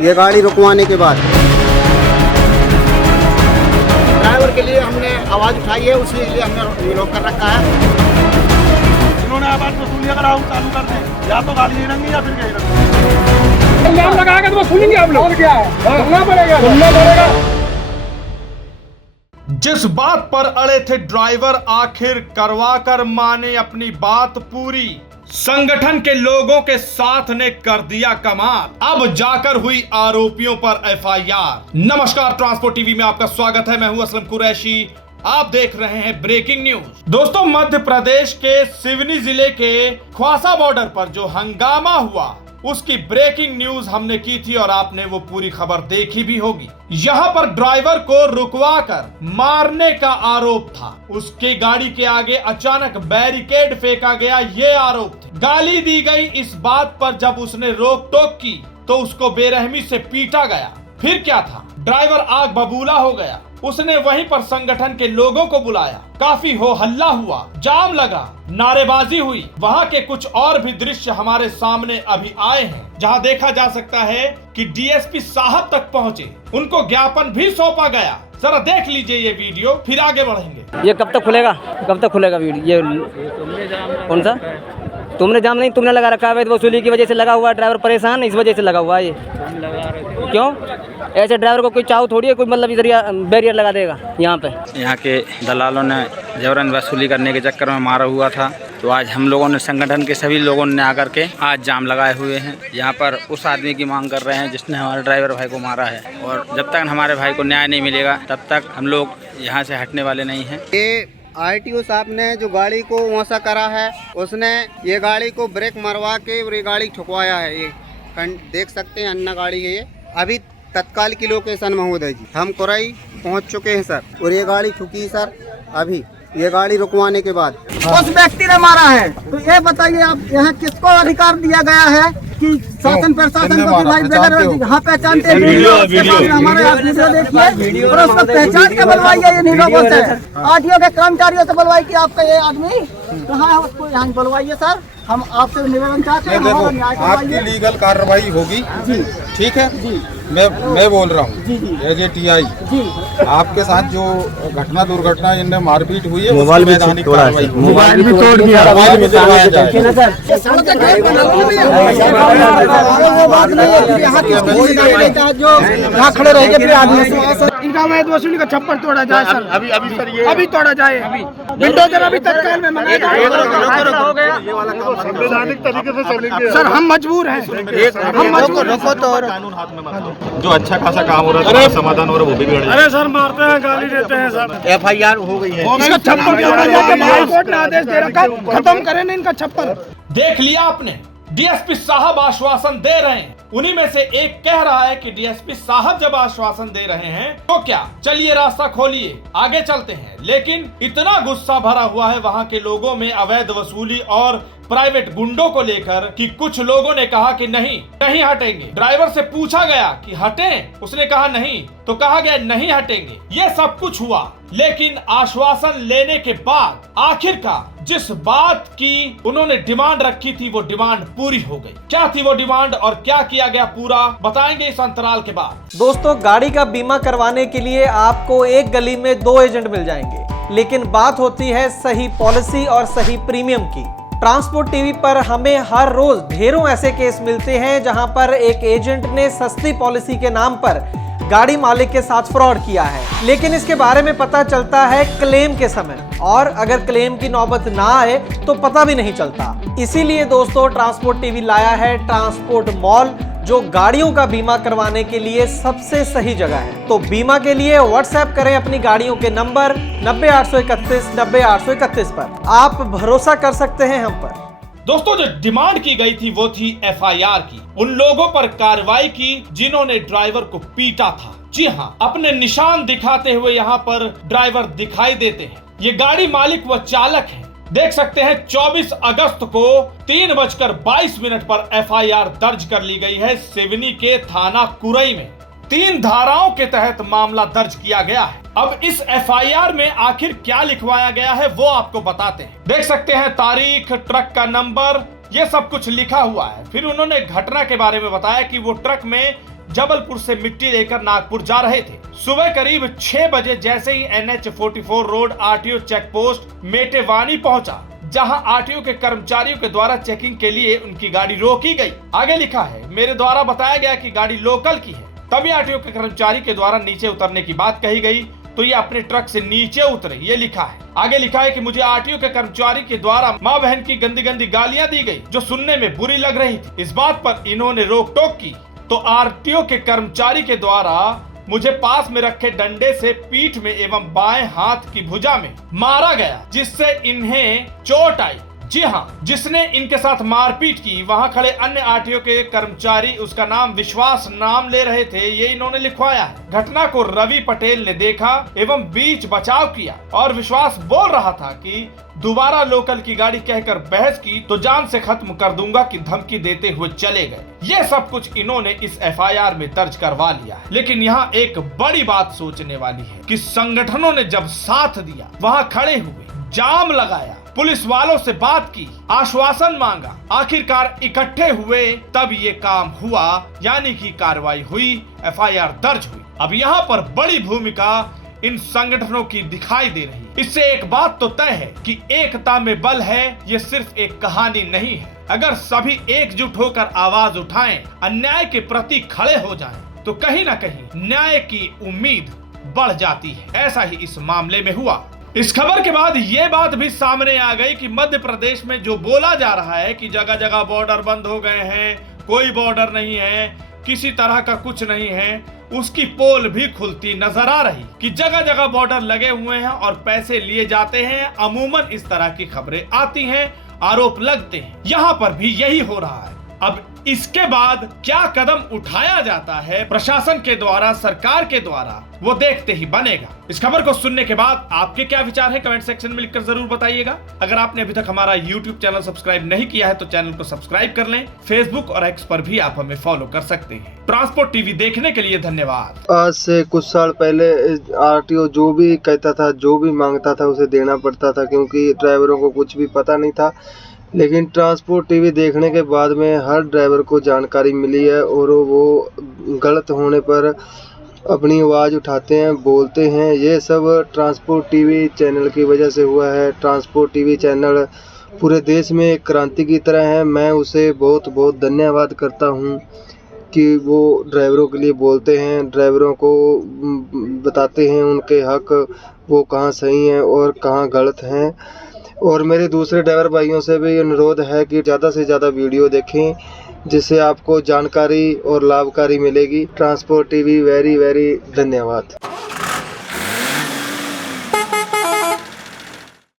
ये गाड़ी रुकवाने के बाद ड्राइवर के लिए हमने आवाज़ उठाई है, उसी लिए हमने रोक कर रखा है। इन्होंने आवाज़ वसूली अगर आउट चालू कर दें, या तो गाड़ी नहीं रंगी या फिर कहीं रंगी। इल्जाम लगाएगा तो वसूलेंगे आप लोग। क्या है, सुनना पड़ेगा। जिस बात पर अड़े थे ड्राइवर आखिर करवा कर माने अपनी बात पूरी। संगठन के लोगों के साथ ने कर दिया कमाल, अब जाकर हुई आरोपियों पर एफआईआर। नमस्कार, ट्रांसपोर्ट टीवी में आपका स्वागत है। मैं हूं असलम कुरैशी, आप देख रहे हैं ब्रेकिंग न्यूज। दोस्तों, मध्य प्रदेश के सिवनी जिले के ख्वासा बॉर्डर पर जो हंगामा हुआ उसकी ब्रेकिंग न्यूज हमने की थी और आपने वो पूरी खबर देखी भी होगी। यहाँ पर ड्राइवर को रुकवा कर मारने का आरोप था। उसके गाड़ी के आगे अचानक बैरिकेड फेंका गया, ये आरोप थे। गाली दी गई इस बात पर जब उसने रोक टोक की तो उसको बेरहमी से पीटा गया। फिर क्या था, ड्राइवर आग बबूला हो गया। उसने वहीं पर संगठन के लोगों को बुलाया, काफी हो हल्ला हुआ, जाम लगा, नारेबाजी हुई। वहां के कुछ और भी दृश्य हमारे सामने अभी आए हैं, जहां देखा जा सकता है कि डीएसपी साहब तक पहुंचे, उनको ज्ञापन भी सौंपा गया। जरा देख लीजिए ये वीडियो, फिर आगे बढ़ेंगे। ये कब तक खुलेगा वीडियो? ये कौन सा? तुमने जाम नहीं, तुमने लगा रखा है, वसूली की वजह से लगा हुआ है। ड्राइवर परेशान है, इस वजह से लगा हुआ है ये। क्यों? ऐसे ड्राइवर को कोई चाव थोड़ी है, कोई मतलब इधर बैरियर लगा देगा यहाँ पे। यहाँ के दलालों ने जबरन वसूली करने के चक्कर में मारा हुआ था, तो आज हम लोगों ने, संगठन के सभी लोगों ने आकर के आज जाम लगाए हुए हैं। यहाँ पर उस आदमी की मांग कर रहे हैं जिसने हमारे ड्राइवर भाई को मारा है, और जब तक हमारे भाई को न्याय नहीं मिलेगा तब तक हम लोग यहाँ से हटने वाले नहीं हैं। ये आरटीओ साहब ने जो गाड़ी को वैसा करा है, उसने ये गाड़ी को ब्रेक मरवा के और ये गाड़ी ठुकवाया है। ये देख सकते हैं, अन्ना गाड़ी है ये। अभी तत्काल की लोकेशन महोदय जी, हम कोरई पहुंच चुके हैं सर, और ये गाड़ी ठुकी सर। अभी ये गाड़ी रुकवाने के बाद उस व्यक्ति ने मारा है, तो ये बताइए आप, यहाँ किसको अधिकार दिया गया है कि शासन प्रशासन को, भाई बगैर हाँ पहचानते हैं, हमारे आप वीडियो देखिए और उसको पहचान के बुलवाइए। ये नीलो बोलते हैं, आरटीओ के कर्मचारियों से बुलवाइए कि आपका ये आदमी कहाँ है, उसको यहाँ बुलवाइए सर। हम आपसे निवेदन चाहते हैं, आपकी लीगल कार्रवाई होगी, ठीक है जी। मैं बोल रहा हूँ एज ए टीआई, आपके साथ जो घटना दुर्घटना जिनमें मारपीट हुई है, मोबाइल भी तोड़ दिया, मोबाइल भी दिलवाया जाए। यहाँ खड़े रह गए, इनका वैध वसूली का छप्पर तोड़ा जाए सर। अभी तोड़ा जाए, बिल्डोजर अभी तत्काल में मंगाया जाए। संवैधानिक तरीके से चलेंगे सर, हम मजबूर हैं, हम मजबूर। रखो तो कानून हाथ में मत लो। जो अच्छा खासा काम हो रहा है, समाधान हो रहा है, वो भी बिगड़ जाए। अरे सर, मारते हैं, गाली देते हैं सर। एफआईआर हो गई है, इसका छप्पर कोर्ट ने आदेश दे रखा, खत्म करें ना इनका छप्पर। देख लिया आपने, डीएसपी साहब आश्वासन दे रहे हैं। उन्हीं में से एक कह रहा है कि डीएसपी साहब जब आश्वासन दे रहे हैं तो क्या, चलिए रास्ता खोलिए, आगे चलते हैं। लेकिन इतना गुस्सा भरा हुआ है वहां के लोगों में अवैध वसूली और प्राइवेट गुंडों को लेकर कि कुछ लोगों ने कहा कि नहीं हटेंगे। ड्राइवर से पूछा गया कि हटें, उसने कहा नहीं, तो कहा गया नहीं हटेंगे। ये सब कुछ हुआ, लेकिन आश्वासन लेने के बाद आखिरकार जिस बात की उन्होंने डिमांड रखी थी वो डिमांड पूरी हो गई। क्या थी वो डिमांड और क्या किया गया, पूरा बताएंगे इस अंतराल के बाद। दोस्तों, गाड़ी का बीमा करवाने के लिए आपको एक गली में 2 एजेंट मिल जाएंगे, लेकिन बात होती है सही पॉलिसी और सही प्रीमियम की। ट्रांसपोर्ट टीवी पर हमें हर रोज ढेरों ऐसे केस मिलते हैं जहां पर एक एजेंट ने सस्ती पॉलिसी के नाम पर गाड़ी मालिक के साथ फ्रॉड किया है, लेकिन इसके बारे में पता चलता है क्लेम के समय, और अगर क्लेम की नौबत ना आए तो पता भी नहीं चलता। इसीलिए दोस्तों, ट्रांसपोर्ट टीवी लाया है ट्रांसपोर्ट मॉल, जो गाड़ियों का बीमा करवाने के लिए सबसे सही जगह है। तो बीमा के लिए व्हाट्सएप करें अपनी गाड़ियों के नंबर 90-831 90-831 पर। आप भरोसा कर सकते हैं हम पर। दोस्तों, जो डिमांड की गई थी वो थी एफआईआर की, उन लोगों पर कार्रवाई की जिन्होंने ड्राइवर को पीटा था। जी हाँ, अपने निशान दिखाते हुए यहाँ पर ड्राइवर दिखाई देते हैं। ये गाड़ी मालिक व चालक है। देख सकते हैं 24 अगस्त को 3:22 पर एफआईआर दर्ज कर ली गई है सिवनी के थाना कुरई में। 3 धाराओं के तहत मामला दर्ज किया गया है। अब इस एफआईआर में आखिर क्या लिखवाया गया है वो आपको बताते हैं। देख सकते हैं तारीख, ट्रक का नंबर, ये सब कुछ लिखा हुआ है। फिर उन्होंने घटना के बारे में बताया कि वो ट्रक में जबलपुर से मिट्टी लेकर नागपुर जा रहे थे। सुबह करीब 6 बजे जैसे ही NH-44 road RTO check post Metewani पहुंचा, जहां RTO के कर्मचारियों के द्वारा चेकिंग के लिए उनकी गाड़ी रोकी गई। आगे लिखा है, मेरे द्वारा बताया गया कि गाड़ी लोकल की है। तभी RTO के कर्मचारी के द्वारा नीचे उतरने की बात कही गई तो ये अपने ट्रक से नीचे उतरे, ये लिखा है। आगे लिखा है कि मुझे RTO के कर्मचारी के द्वारा माँ बहन की गंदी गंदी गालियां दी गई, जो सुनने में बुरी लग रही थी। इस बात पर इन्होंने रोक टोक की तो RTO के कर्मचारी के द्वारा मुझे पास में रखे डंडे से पीठ में एवं बाएं हाथ की भुजा में मारा गया, जिससे इन्हें चोट आई। जी हाँ, जिसने इनके साथ मारपीट की वहां खड़े अन्य RTO के कर्मचारी उसका नाम विश्वास नाम ले रहे थे, ये इन्होंने लिखवाया है। घटना को रवि पटेल ने देखा एवं बीच बचाव किया और विश्वास बोल रहा था कि दोबारा लोकल की गाड़ी कहकर बहस की तो जान से खत्म कर दूंगा की धमकी देते हुए चले गए। ये सब कुछ इन्होंने इस FIR में दर्ज करवा लिया है। लेकिन यहाँ एक बड़ी बात सोचने वाली है कि संगठनों ने जब साथ दिया, वहाँ खड़े हुए, जाम लगाया, पुलिस वालों से बात की, आश्वासन मांगा, आखिरकार इकट्ठे हुए, तब ये काम हुआ, यानी कि कार्रवाई हुई, FIR दर्ज हुई। अब यहाँ पर बड़ी भूमिका इन संगठनों की दिखाई दे रही है। इससे एक बात तो तय है कि एकता में बल है, ये सिर्फ एक कहानी नहीं है। अगर सभी एकजुट होकर आवाज उठाएं, अन्याय के प्रति खड़े हो जाएं, तो कहीं ना कहीं न्याय की उम्मीद बढ़ जाती है। ऐसा ही इस मामले में हुआ। इस खबर के बाद ये बात भी सामने आ गई कि मध्य प्रदेश में जो बोला जा रहा है कि जगह जगह बॉर्डर बंद हो गए हैं, कोई बॉर्डर नहीं है, किसी तरह का कुछ नहीं है, उसकी पोल भी खुलती नजर आ रही कि जगह जगह बॉर्डर लगे हुए हैं और पैसे लिए जाते हैं। अमूमन इस तरह की खबरें आती हैं, आरोप लगते हैं। यहाँ पर भी यही हो रहा है। अब इसके बाद क्या कदम उठाया जाता है प्रशासन के द्वारा, सरकार के द्वारा, वो देखते ही बनेगा। इस खबर को सुनने के बाद आपके क्या विचार है, कमेंट सेक्शन में लिखकर जरूर बताइएगा। अगर आपने अभी तक हमारा YouTube चैनल सब्सक्राइब नहीं किया है तो चैनल को सब्सक्राइब कर लें। फेसबुक और X पर भी आप हमें फॉलो कर सकते हैं। ट्रांसपोर्ट टीवी देखने के लिए धन्यवाद। आज से कुछ साल पहले RTO जो भी कहता था, जो भी मांगता था, उसे देना पड़ता था, क्योंकि ड्राइवरों को कुछ भी पता नहीं था। लेकिन ट्रांसपोर्ट टीवी देखने के बाद में हर ड्राइवर को जानकारी मिली है और वो गलत होने पर अपनी आवाज़ उठाते हैं, बोलते हैं। ये सब ट्रांसपोर्ट टीवी चैनल की वजह से हुआ है। ट्रांसपोर्ट टीवी चैनल पूरे देश में एक क्रांति की तरह है। मैं उसे बहुत बहुत धन्यवाद करता हूँ कि वो ड्राइवरों के लिए बोलते हैं, ड्राइवरों को बताते हैं उनके हक, वो कहाँ सही हैं और कहाँ गलत हैं। और मेरे दूसरे ड्राइवर भाइयों से भी अनुरोध है कि ज़्यादा से ज़्यादा वीडियो देखें, जिससे आपको जानकारी और लाभकारी मिलेगी। ट्रांसपोर्ट टीवी वेरी वेरी धन्यवाद।